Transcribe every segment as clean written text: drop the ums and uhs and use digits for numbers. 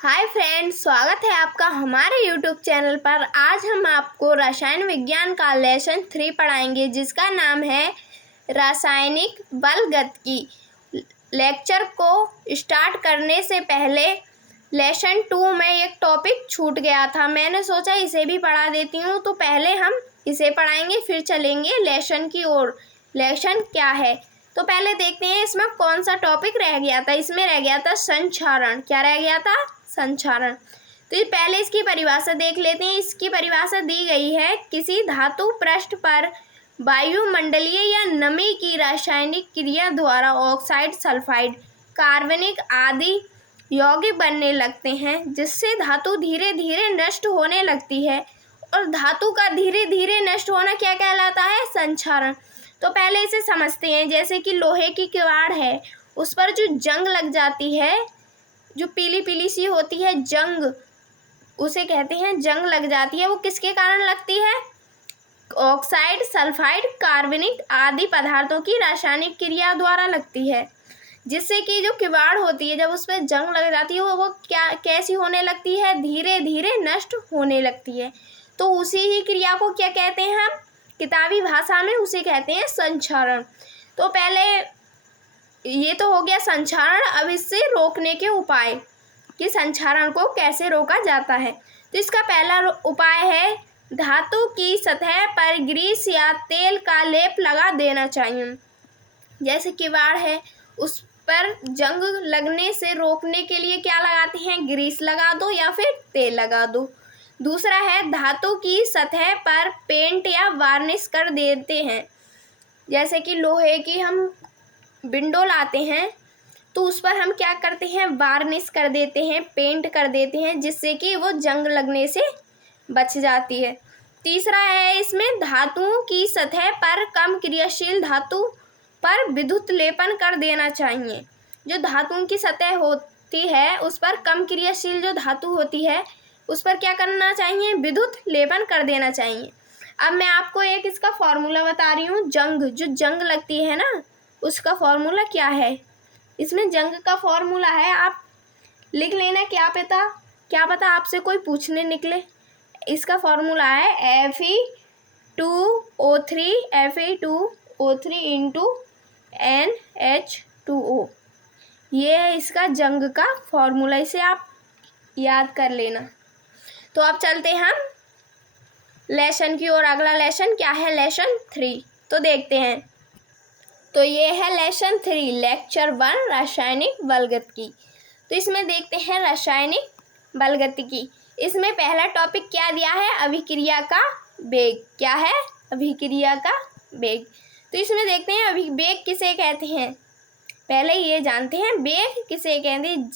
Hi friends, स्वागत है आपका हमारे यूट्यूब चैनल पर। आज हम आपको रसायन विज्ञान का लेसन 3 पढ़ाएंगे, जिसका नाम है रासायनिक बलगतिकी। लेक्चर को स्टार्ट करने से पहले लेसन 2 में एक टॉपिक छूट गया था। मैंने सोचा इसे भी पढ़ा देती हूँ, तो पहले हम इसे पढ़ाएंगे, फिर चलेंगे लेसन की ओर। लेसन क्या है तो पहले देखते हैं इसमें कौन सा टॉपिक रह गया था। इसमें रह गया था संक्षारण। क्या रह गया था? संक्षारण। तो पहले इसकी परिभाषा देख लेते हैं। इसकी परिभाषा दी गई है, किसी धातु पृष्ठ पर वायुमंडलीय या नमी की रासायनिक क्रिया द्वारा ऑक्साइड, सल्फाइड, कार्बनिक आदि यौगिक बनने लगते हैं, जिससे धातु धीरे धीरे नष्ट होने लगती है। और धातु का धीरे धीरे नष्ट होना क्या कहलाता है? संक्षारण। तो पहले इसे समझते हैं। जैसे कि लोहे की किवाड़ है, उस पर जो जंग लग जाती है, जो पीली पीली सी होती है जंग, उसे कहते हैं जंग लग जाती है। वो किसके कारण लगती है? ऑक्साइड, सल्फाइड, कार्बनिक आदि पदार्थों की रासायनिक क्रिया द्वारा लगती है, जिससे कि जो किवाड़ होती है, जब उस पर जंग लग जाती है, वो क्या कैसी होने लगती है? धीरे धीरे नष्ट होने लगती है। तो उसी ही क्रिया को क्या कहते हैं हम किताबी भाषा में? उसे कहते हैं संक्षारण। तो पहले ये तो हो गया संक्षारण। अब इससे रोकने के उपाय कि संक्षारण को कैसे रोका जाता है। तो इसका पहला उपाय है, धातु की सतह पर ग्रीस या तेल का लेप लगा देना चाहिए। जैसे किवाड़ है, उस पर जंग लगने से रोकने के लिए क्या लगाते हैं? ग्रीस लगा दो या फिर तेल लगा दो। दूसरा है, धातु की सतह पर पेंट या वार्निश कर देते हैं। जैसे कि लोहे की हम विंडो लाते हैं, तो उस पर हम क्या करते हैं? वार्निश कर देते हैं, पेंट कर देते हैं, जिससे कि वो जंग लगने से बच जाती है। तीसरा है, इसमें धातुओं की सतह पर कम क्रियाशील धातु पर विद्युत लेपन कर देना चाहिए। जो धातुओं की सतह होती है, उस पर कम क्रियाशील जो धातु होती है, उस पर क्या करना चाहिए? विद्युत लेपन कर देना चाहिए। अब मैं आपको एक इसका फॉर्मूला बता रही हूँ। जो जंग लगती है ना, उसका फॉर्मूला क्या है? इसमें जंग का फॉर्मूला है, आप लिख लेना। क्या पता आपसे कोई पूछने निकले। इसका फॉर्मूला है Fe2O3 इंटू NH2O। ये है इसका जंग का फॉर्मूला, इसे आप याद कर लेना। तो अब चलते हैं हम लेसन की ओर। अगला लेसन क्या है? लेसन 3। तो देखते हैं। तो ये है लेसन 3, लेक्चर 1, रासायनिक बलगतिकी। तो इसमें देखते हैं रासायनिक बलगतिकी। इसमें पहला टॉपिक क्या दिया है? अभिक्रिया का वेग। क्या है? अभिक्रिया का वेग। तो इसमें देखते हैं वेग किसे कहते हैं। पहले ये जानते हैं वेग किसे कहते हैं।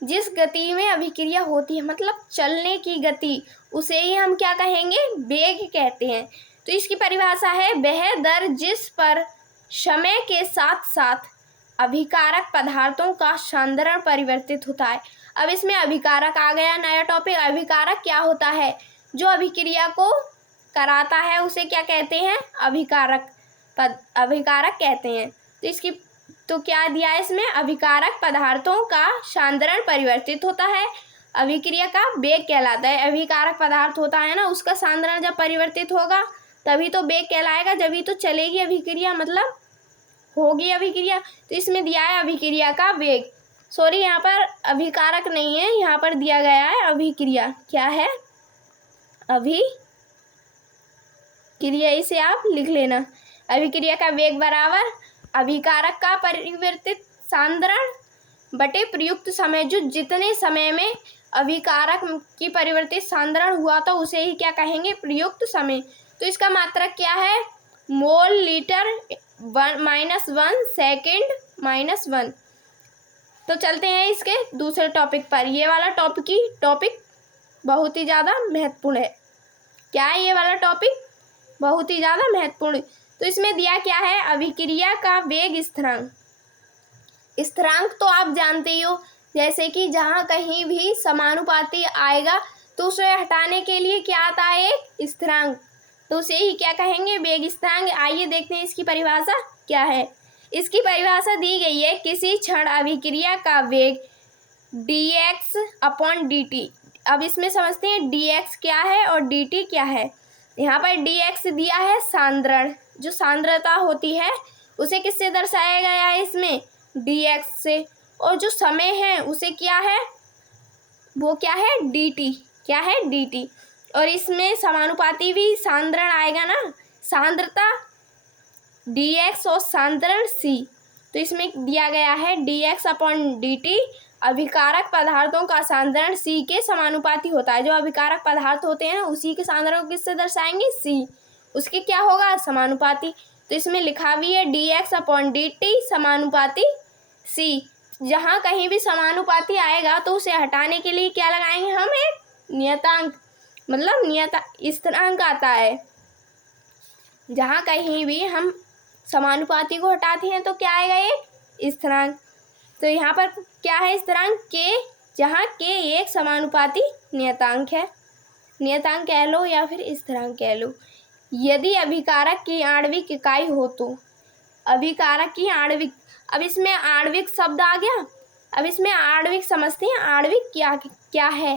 जिस गति में अभिक्रिया होती है, मतलब चलने की गति, उसे ही हम क्या कहेंगे? वेग कहते हैं। तो इसकी परिभाषा है, वह दर जिस पर समय के साथ साथ अभिकारक पदार्थों का सांद्रण परिवर्तित होता है। अब इसमें अभिकारक आ गया, नया टॉपिक। अभिकारक क्या होता है? जो अभिक्रिया को कराता है, उसे क्या कहते हैं? अभिकारक कहते हैं। तो क्या दिया है इसमें? अभिकारक पदार्थों का सांद्रण परिवर्तित होता है, अभिक्रिया का वेग कहलाता है। अभिकारक पदार्थ होता है ना, उसका सांद्रण जब परिवर्तित होगा तभी तो वेग कहलाएगा, जभी तो चलेगी अभिक्रिया, मतलब होगी अभिक्रिया। तो इसमें दिया है अभिक्रिया का वेग। सॉरी, यहाँ पर अभिकारक नहीं है, यहाँ पर दिया गया है अभिक्रिया। क्या है? अभिक्रिया, इसे आप लिख लेना। अभिक्रिया का वेग बराबर अभिकारक का परिवर्तित सांद्रण बटे प्रयुक्त समय। जो जितने समय में अभिकारक की परिवर्तित सांद्रण हुआ था, उसे ही क्या कहेंगे? प्रयुक्त समय। तो इसका मात्रक क्या है? Mole litre -1 second -1। तो चलते हैं इसके दूसरे टॉपिक पर। ये वाला टॉपिक बहुत ही ज़्यादा महत्वपूर्ण है। क्या है ये वाला टॉपिक? बहुत ही ज़्यादा महत्वपूर्ण। तो इसमें दिया क्या है? अभिक्रिया का वेग स्थिरांक। स्थिरांक तो आप जानते ही हो, जैसे कि जहाँ कहीं भी समानुपाती आएगा तो उसे हटाने के लिए क्या आता है? एक स्थिरांक। तो उसे ही क्या कहेंगे? वेग स्थिरांक। आइए देखते हैं इसकी परिभाषा क्या है। इसकी परिभाषा दी गई है, किसी क्षण अभिक्रिया का वेग dx/dt। अब इसमें समझते हैं dx क्या है और dt क्या है। यहाँ पर dx दिया है सांद्रण, जो सांद्रता होती है उसे किससे दर्शाया गया है इसमें, dx से। और जो समय है उसे क्या है, वो क्या है, dt। क्या है, dt। और इसमें समानुपाती भी सांद्रण आएगा ना, सांद्रता dx और सांद्रण c। तो इसमें दिया गया है dx/dt अभिकारक पदार्थों का सांद्रण c के समानुपाती होता है। जो अभिकारक पदार्थ होते हैं उसी के सांद्रण को किससे दर्शाएंगे, c, उसके क्या होगा, समानुपाती। तो इसमें लिखा भी है dx/dt समानुपाती c। जहाँ कहीं भी समानुपाती आएगा तो उसे हटाने के लिए क्या लगाएंगे हम, एक नियतांक, मतलब स्थिरांक आता है। जहाँ कहीं भी हम समानुपाती को हटाते हैं तो क्या आएगा, एक स्थिरांक। तो यहाँ पर क्या है, स्थिरांक k, जहाँ k एक समानुपाती नियतांक है, नियतांक कह लो या फिर स्थिरांक कह लो। यदि अभिकारक की आणविक इकाई हो तो, अभिकारक की आणविक, अब इसमें आणविक शब्द आ गया। अब इसमें आणविक समझते हैं, आणविक क्या है,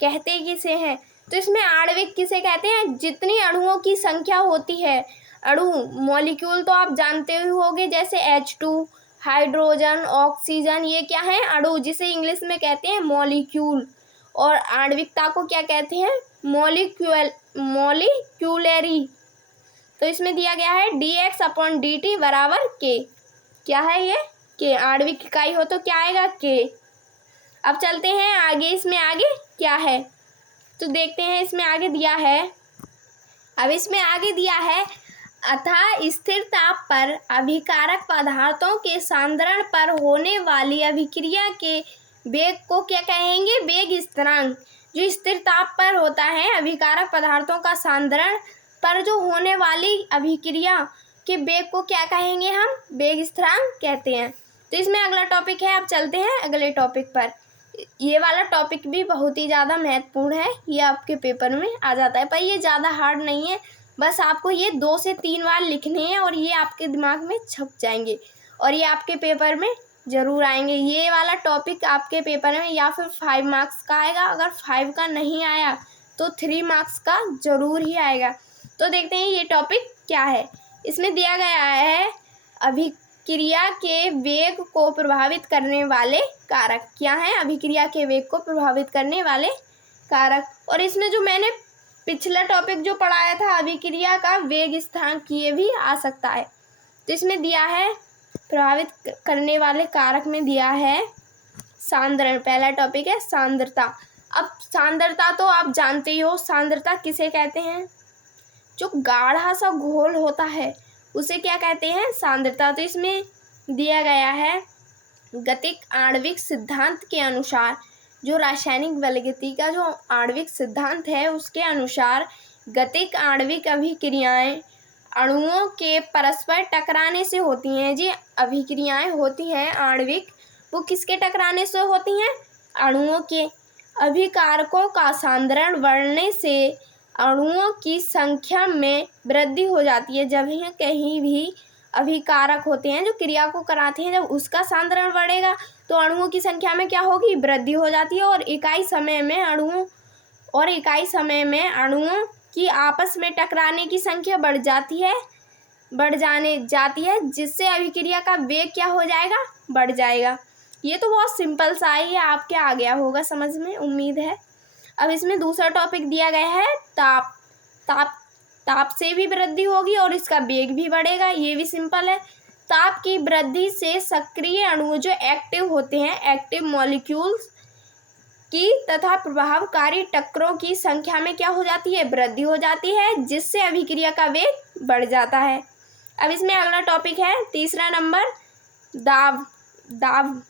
कहते किसे हैं। तो इसमें आणविक किसे कहते हैं, जितनी अणुओं की संख्या होती है। अणु, मॉलिक्यूल तो आप जानते ही होंगे, जैसे H2, हाइड्रोजन, ऑक्सीजन, ये क्या है, अणु, जिसे इंग्लिश में कहते हैं मॉलिक्यूल। और आणविकता को क्या कहते हैं, मॉलिक्यूलरी। तो इसमें दिया गया है dx/dt बराबर k। क्या है ये, k। आणविक इकाई हो तो क्या आएगा, k। अब चलते हैं आगे, इसमें आगे क्या है तो देखते हैं। इसमें आगे दिया है, अब इसमें आगे दिया है, अतः स्थिर ताप पर अभिकारक पदार्थों के सांद्रण पर होने वाली अभिक्रिया के वेग को क्या कहेंगे, वेग स्थिरांक। जो स्थिर ताप पर होता है अभिकारक पदार्थों का सांद्रण पर जो होने वाली अभिक्रिया के वेग को क्या कहेंगे हम, वेग स्थिरांक कहते हैं। तो इसमें अगला टॉपिक है, अब चलते हैं अगले टॉपिक पर। ये वाला टॉपिक भी बहुत ही ज़्यादा महत्वपूर्ण है, ये आपके पेपर में आ जाता है, पर ये ज़्यादा हार्ड नहीं है। बस आपको ये 2 से 3 बार लिखने हैं और ये आपके दिमाग में छप जाएंगे और ये आपके पेपर में ज़रूर आएंगे। ये वाला टॉपिक आपके पेपर में या फिर 5 मार्क्स का आएगा, अगर 5 का नहीं आया तो 3 मार्क्स का ज़रूर ही आएगा। तो देखते हैं ये टॉपिक क्या है। इसमें दिया गया है, अभिक्रिया के वेग को प्रभावित करने वाले कारक क्या हैं, अभिक्रिया के वेग को प्रभावित करने वाले कारक। और इसमें जो मैंने पिछला टॉपिक जो पढ़ाया था अभिक्रिया का वेग स्थिरांक, ये भी आ सकता है। तो इसमें दिया है प्रभावित करने वाले कारक में दिया है सांद्रण। पहला टॉपिक है सांद्रता। अब सांद्रता तो आप जानते ही हो, सांद्रता किसे कहते हैं, जो गाढ़ा सा घोल होता है उसे क्या कहते हैं, सांद्रता। तो इसमें दिया गया है, गतिक आणविक सिद्धांत के अनुसार, जो रासायनिक बलगति का जो आणविक सिद्धांत है उसके अनुसार गतिक आणविक अभिक्रियाएं अणुओं के परस्पर टकराने से होती हैं। जी अभिक्रियाएं होती हैं आणविक, वो किसके टकराने से होती हैं, अणुओं के। अभिकारकों का सांद्रण बढ़ने से अणुओं की संख्या में वृद्धि हो जाती है। जब यह कहीं भी अभिकारक होते हैं जो क्रिया को कराते हैं, जब उसका सांद्रण बढ़ेगा तो अणुओं की संख्या में क्या होगी, वृद्धि हो जाती है। और इकाई समय में अणुओं की आपस में टकराने की संख्या बढ़ जाती है, जिससे अभिक्रिया का वेग क्या हो जाएगा, बढ़ जाएगा। ये तो बहुत सिंपल सा ही है, आपके आ गया होगा समझ में, उम्मीद है। अब इसमें दूसरा टॉपिक दिया गया है ताप से भी वृद्धि होगी और इसका वेग भी बढ़ेगा, ये भी सिंपल है। ताप की वृद्धि से सक्रिय अणु जो एक्टिव होते हैं, एक्टिव मॉलिक्यूल्स की तथा प्रभावकारी टक्करों की संख्या में क्या हो जाती है, वृद्धि हो जाती है, जिससे अभिक्रिया का वेग बढ़ जाता है। अब इसमें अगला टॉपिक है तीसरा नंबर, दाब।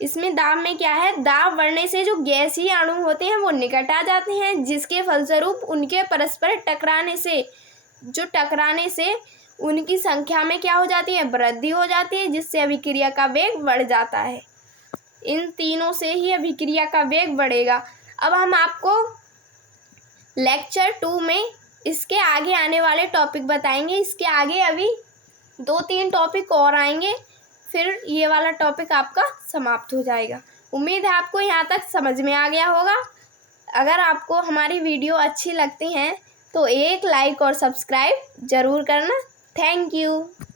इसमें दाब में क्या है, दाब बढ़ने से जो गैसीय अणु होते हैं वो निकट आ जाते हैं, जिसके फलस्वरूप उनके परस्पर टकराने से उनकी संख्या में क्या हो जाती है, वृद्धि हो जाती है, जिससे अभिक्रिया का वेग बढ़ जाता है। इन तीनों से ही अभिक्रिया का वेग बढ़ेगा। अब हम आपको लेक्चर 2 में इसके आगे आने वाले टॉपिक बताएंगे। इसके आगे अभी 2-3 टॉपिक और आएंगे, फिर ये वाला टॉपिक आपका समाप्त हो जाएगा। उम्मीद है आपको यहाँ तक समझ में आ गया होगा। अगर आपको हमारी वीडियो अच्छी लगती हैं तो एक लाइक और सब्सक्राइब ज़रूर करना। Thank you.